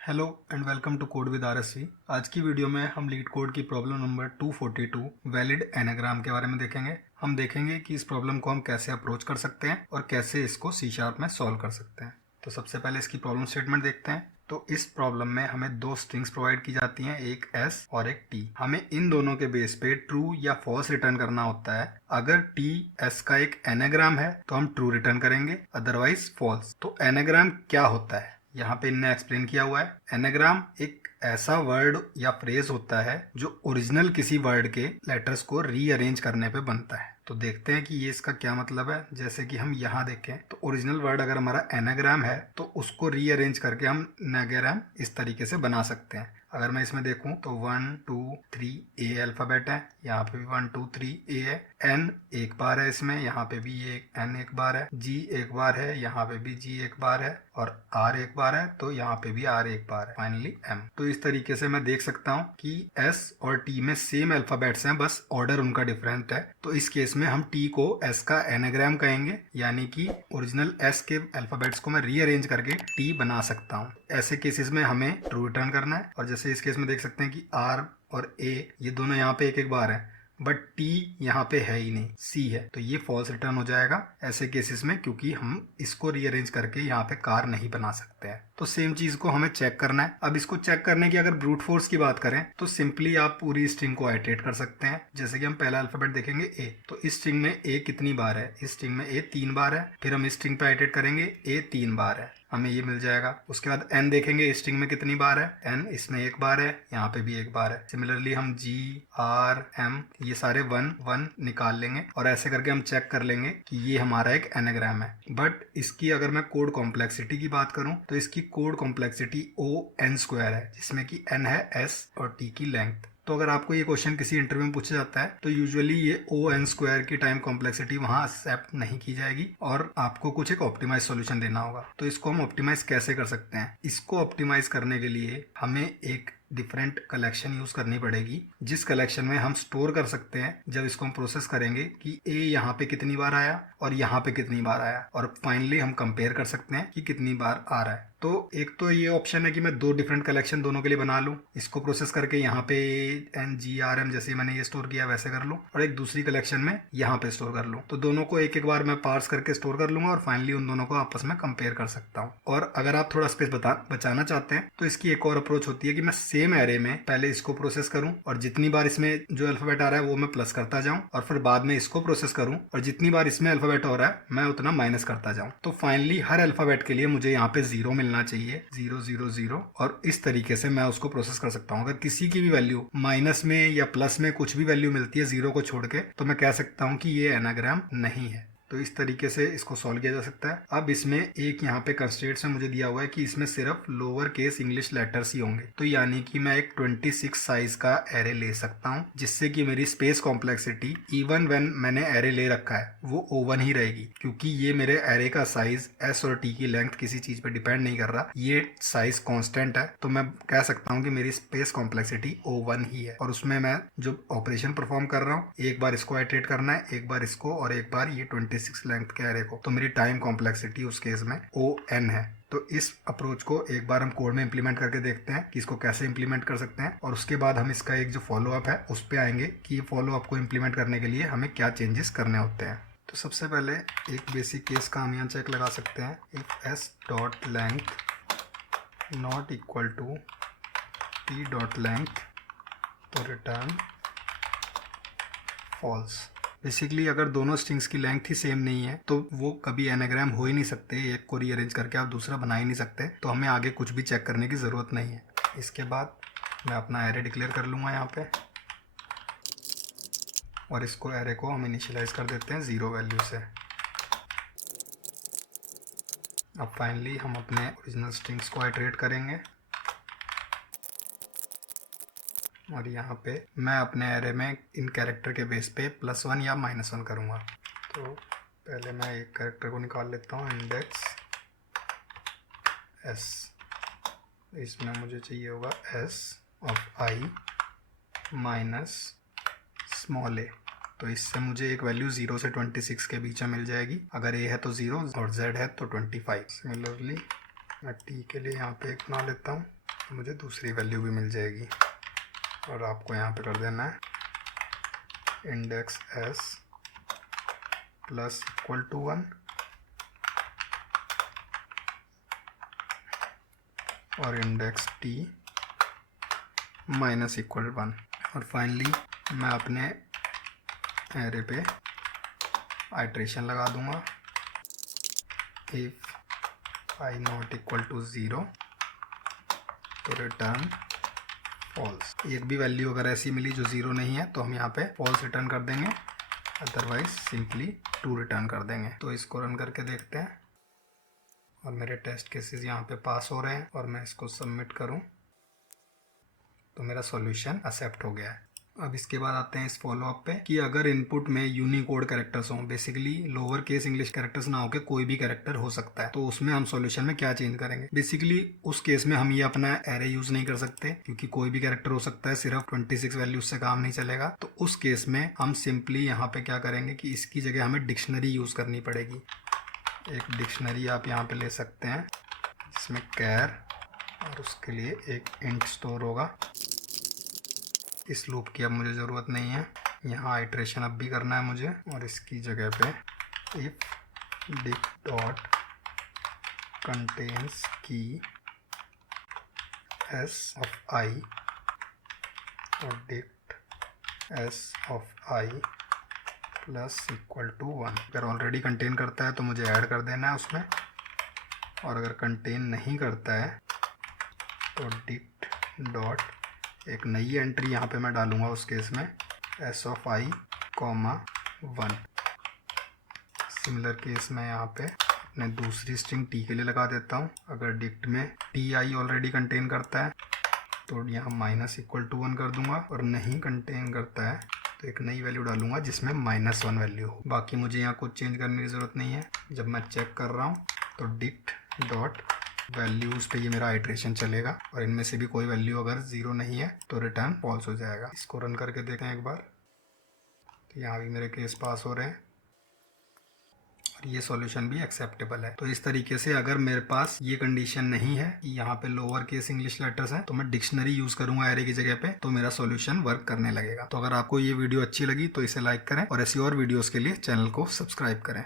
Hello and welcome to code with RSV. आज की video में हम लीड कोड की प्रॉब्लम नंबर 242 वैलिड एनाग्राम के बारे में देखेंगे। हम देखेंगे कि इस प्रॉब्लम को हम कैसे अप्रोच कर सकते हैं और कैसे इसको सी शार्प में सॉल्व कर सकते हैं। तो सबसे पहले इसकी प्रॉब्लम स्टेटमेंट देखते हैं। तो इस प्रॉब्लम में हमें दो स्ट्रिंग्स प्रोवाइड की जाती हैं, एक एस और एक टी। हमें इन दोनों के बेस पे ट्रू या फॉल्स रिटर्न करना होता है। अगर टी एस का एक एनाग्राम है तो हम ट्रू रिटर्न करेंगे, अदरवाइज फॉल्स। तो एनाग्राम क्या होता है यहाँ पे इनने एक्सप्लेन किया हुआ है। एनाग्राम एक ऐसा वर्ड या फ्रेज होता है जो ओरिजिनल किसी वर्ड के लेटर्स को रीअरेंज करने पे बनता है। तो देखते हैं कि ये इसका क्या मतलब है। जैसे कि हम यहाँ देखें तो ओरिजिनल वर्ड अगर हमारा एनाग्राम है तो उसको रीअरेंज करके हम नेगेराम इस तरीके से बना सकते हैं। अगर मैं इसमें देखूं तो 1 2 3 ए अल्फ़ाबेट है, यहाँ पे भी 1 2 3 ए है। एन एक बार है इसमें, यहाँ पे भी ये एन एक बार है। जी एक बार है, यहाँ पे भी जी एक बार है। और आर एक बार है तो यहाँ पे भी आर एक बार है। Finally M. तो इस तरीके से मैं देख सकता हूँ कि एस और टी में सेम अल्फ़ाबेट्स हैं, बस ऑर्डर उनका डिफरेंट है। तो इस केस में हम टी को एस का एनाग्राम कहेंगे, यानी कि ओरिजिनल एस के अल्फ़ाबेट्स को मैं रीअरेंज करके टी बना सकता हूँ। ऐसे केसेस में हमें ट्रू रिटर्न करना है। और जैसे इस केस में देख सकते हैं कि आर और ए ये दोनों यहाँ पे एक एक बार है, बट टी यहाँ पे है ही नहीं, सी है, तो ये फॉल्स रिटर्न हो जाएगा ऐसे केसेस में, क्योंकि हम इसको रीअरेंज करके यहाँ पे कार नहीं बना सकते हैं। तो सेम चीज को हमें चेक करना है। अब इसको चेक करने की अगर ब्रूट फोर्स की बात करें तो सिंपली आप पूरी स्ट्रिंग को आइटरेट कर सकते हैं। जैसे कि हम पहला अल्फाबेट देखेंगे ए, तो इस स्ट्रिंग में ए कितनी बार है, इस स्ट्रिंग में ए 3 बार है। फिर हम इस स्ट्रिंग पे आइटरेट करेंगे, ए 3 बार है, हमें ये मिल जाएगा। उसके बाद एन देखेंगे, इस स्ट्रिंग में कितनी बार है, एन इसमें एक बार है, यहाँ पे भी एक बार है। सिमिलरली हम जी आर एम ये सारे 1 1 निकाल लेंगे और ऐसे करके हम चेक कर लेंगे कि ये हमारा एक एनाग्राम है। बट इसकी अगर मैं कोड कॉम्प्लेक्सिटी की बात करूं तो इसकी code complexity O N square है, जिसमें कि एन है एस और टी की लेंथ। तो अगर आपको ये क्वेश्चन किसी इंटरव्यू में पूछा जाता है तो यूजुअली ये ओ एन स्क्वायर की टाइम कॉम्प्लेक्सिटी वहां एक्सेप्ट नहीं की जाएगी और आपको कुछ एक ऑप्टिमाइज सॉल्यूशन देना होगा। तो इसको हम ऑप्टिमाइज कैसे कर सकते हैं? इसको ऑप्टिमाइज करने के लिए हमें एक डिफरेंट कलेक्शन यूज करनी पड़ेगी, जिस कलेक्शन में हम स्टोर कर सकते हैं जब इसको हम प्रोसेस करेंगे कि ए यहाँ पे कितनी बार आया और यहाँ पे कितनी बार आया, और फाइनली हम कंपेयर कर सकते हैं कि कितनी बार आ रहा है। तो एक तो ये ऑप्शन है कि मैं दो डिफरेंट कलेक्शन दोनों के लिए बना लूँ, इसको प्रोसेस करके यहाँ पे एन जी आर एम जैसे मैंने ये स्टोर किया वैसे कर लूँ, और एक दूसरी कलेक्शन में यहाँ पे स्टोर कर लूँ। तो दोनों को एक एक बार मैं पार्स करके स्टोर कर लूंगा और फाइनली उन दोनों को आपस में कंपेयर कर सकता हूँ। और अगर आप थोड़ा स्पेस बचाना चाहते हैं तो इसकी एक और अप्रोच होती है कि मैं सेम एरे में पहले इसको प्रोसेस करूं और जितनी बार इसमें जो अल्फाबेट आ रहा है वो मैं प्लस करता जाऊं, और फिर बाद में इसको प्रोसेस करूं और जितनी बार इसमें अल्फाबेट हो रहा है मैं उतना माइनस करता जाऊं। तो फाइनली हर अल्फाबेट के लिए मुझे यहाँ पे 0 मिलना चाहिए, 0 0 0, और इस तरीके से मैं उसको प्रोसेस कर सकता हूँ। अगर किसी की भी वैल्यू माइनस में या प्लस में कुछ भी वैल्यू मिलती है 0 को छोड़ के, तो मैं कह सकता हूँ कि ये एनाग्राम नहीं है। तो इस तरीके से इसको सॉल्व किया जा सकता है। अब इसमें एक यहाँ पे कंस्ट्रेंट्स में मुझे दिया हुआ है कि इसमें सिर्फ लोअर केस इंग्लिश लेटर्स ही होंगे, तो यानी कि मैं एक 26 साइज का एरे ले सकता हूँ, जिससे कि मेरी स्पेस कॉम्प्लेक्सिटी इवन व्हेन मैंने एरे ले रखा है वो ओवन ही रहेगी, क्योंकि ये मेरे एरे का साइज एस और टी की लेंथ किसी चीज पे डिपेंड नहीं कर रहा, ये साइज कॉन्स्टेंट है। तो मैं कह सकता हूँ कि मेरी स्पेस कॉम्प्लेक्सिटी ओवन ही है, और उसमें मैं जो ऑपरेशन परफॉर्म कर रहा हूँ, एक बार इसको आइटरेट करना है, एक बार इसको, और एक बार ये 26 लेंथ के एरे को, तो मेरी टाइम कॉम्प्लेक्सिटी उस केस में ओ एन है। तो इस अप्रोच को एक बार हम कोड में इंप्लीमेंट करके देखते हैं कि इसको कैसे इंप्लीमेंट कर सकते हैं, और उसके बाद हम इसका एक जो फॉलोअप है उस पर आएंगे कि ये फॉलोअप को इंप्लीमेंट करने के लिए हमें क्या चेंजेस करने होते हैं। तो सबसे पहले एक बेसिक केस का हम यहाँ चेक लगा सकते हैं। If S dot length not equal to T dot length तो रिटर्न फॉल्स। बेसिकली अगर दोनों स्ट्रिंग्स की लेंथ ही सेम नहीं है तो वो कभी एनाग्राम हो ही नहीं सकते, एक को रीअरेंज करके आप दूसरा बना ही नहीं सकते, तो हमें आगे कुछ भी चेक करने की ज़रूरत नहीं है। इसके बाद मैं अपना एरे डिक्लेयर कर लूँगा यहाँ पे, और इसको एरे को हम इनिशियलाइज कर देते हैं 0 वैल्यू से। अब फाइनली हम अपने ओरिजिनल स्ट्रिंग्स को आइटरेट करेंगे, और यहाँ पे मैं अपने एरे में इन कैरेक्टर के बेस पे +1 या -1 करूँगा। तो पहले मैं एक कैरेक्टर को निकाल लेता हूँ, इंडेक्स एस। इसमें मुझे चाहिए होगा S of I minus small A. तो इससे मुझे एक वैल्यू 0 से 26 के बीच में मिल जाएगी। अगर ए है तो 0 और जेड है तो 25। सिमिलरली मैं टी के लिए यहाँ पे एक बना लेता हूँ, मुझे दूसरी वैल्यू भी मिल जाएगी। और आपको यहाँ पे कर देना है index s plus equal to 1 और इंडेक्स t माइनस इक्वल 1। और फाइनली मैं अपने एरे पे आइट्रेशन लगा दूंगा। If i not equal to 0 तो रिटर्न फॉल्स। एक भी वैल्यू अगर ऐसी मिली जो 0 नहीं है तो हम यहाँ पे फॉल्स रिटर्न कर देंगे, अदरवाइज सिंपली ट्रू रिटर्न कर देंगे। तो इसको रन करके देखते हैं और मेरे टेस्ट केसेस यहाँ पे पास हो रहे हैं और मैं इसको सबमिट करूँ तो मेरा सॉल्यूशन एक्सेप्ट हो गया है। अब इसके बाद आते हैं इस फॉलोअप पे कि अगर इनपुट में यूनिकोड कैरेक्टर्स हों, basically lower case English characters ना होके कोई भी कैरेक्टर हो सकता है, तो उसमें हम सॉल्यूशन में क्या चेंज करेंगे। बेसिकली उस केस में हम ये अपना एरे यूज नहीं कर सकते क्योंकि कोई भी कैरेक्टर हो सकता है, सिर्फ 26 वैल्यूज से काम नहीं चलेगा। तो उस केस में हम सिंपली यहाँ पे क्या करेंगे कि इसकी जगह हमें डिक्शनरी यूज करनी पड़ेगी। एक डिक्शनरी आप यहाँ पे ले सकते हैं जिसमें कैर और उसके लिए एक इंट स्टोर होगा। इस लूप की अब मुझे ज़रूरत नहीं है, यहाँ आइट्रेशन अब भी करना है मुझे। और इसकी जगह पे if dict dot contains key s of i और dict s of i plus equal to 1। अगर ऑलरेडी कंटेन करता है तो मुझे ऐड कर देना है उसमें, और अगर कंटेन नहीं करता है तो डिक्ट डॉट एक नई एंट्री यहाँ पे मैं डालूंगा उस केस में s of i comma 1। Similar case में यहाँ पे अपने दूसरी स्ट्रिंग t के लिए लगा देता हूँ। अगर डिक्ट में ti ऑलरेडी कंटेन करता है तो यहाँ माइनस इक्वल टू 1 कर दूंगा, और नहीं कंटेन करता है तो एक नई वैल्यू डालूंगा जिसमें -1 वैल्यू हो। बाकी मुझे यहाँ कुछ चेंज करने की ज़रूरत नहीं है। जब मैं चेक कर रहा हूँ तो डिक्ट डॉट वैल्यूज पे ये मेरा आइट्रेशन चलेगा, और इनमें से भी कोई वैल्यू अगर 0 नहीं है तो रिटर्न फॉल्स हो जाएगा। इसको रन करके देखें एक बार, तो यहाँ भी मेरे केस पास हो रहे हैं और ये सॉल्यूशन भी एक्सेप्टेबल है। तो इस तरीके से अगर मेरे पास ये कंडीशन नहीं है कि यहाँ पे लोअर केस इंग्लिश लेटर्स हैं, तो मैं डिक्शनरी यूज करूंगा एरे की जगह पे, तो मेरा सॉल्यूशन वर्क करने लगेगा। तो अगर आपको ये वीडियो अच्छी लगी तो इसे लाइक करें और ऐसी और वीडियोस के लिए चैनल को सब्सक्राइब करें।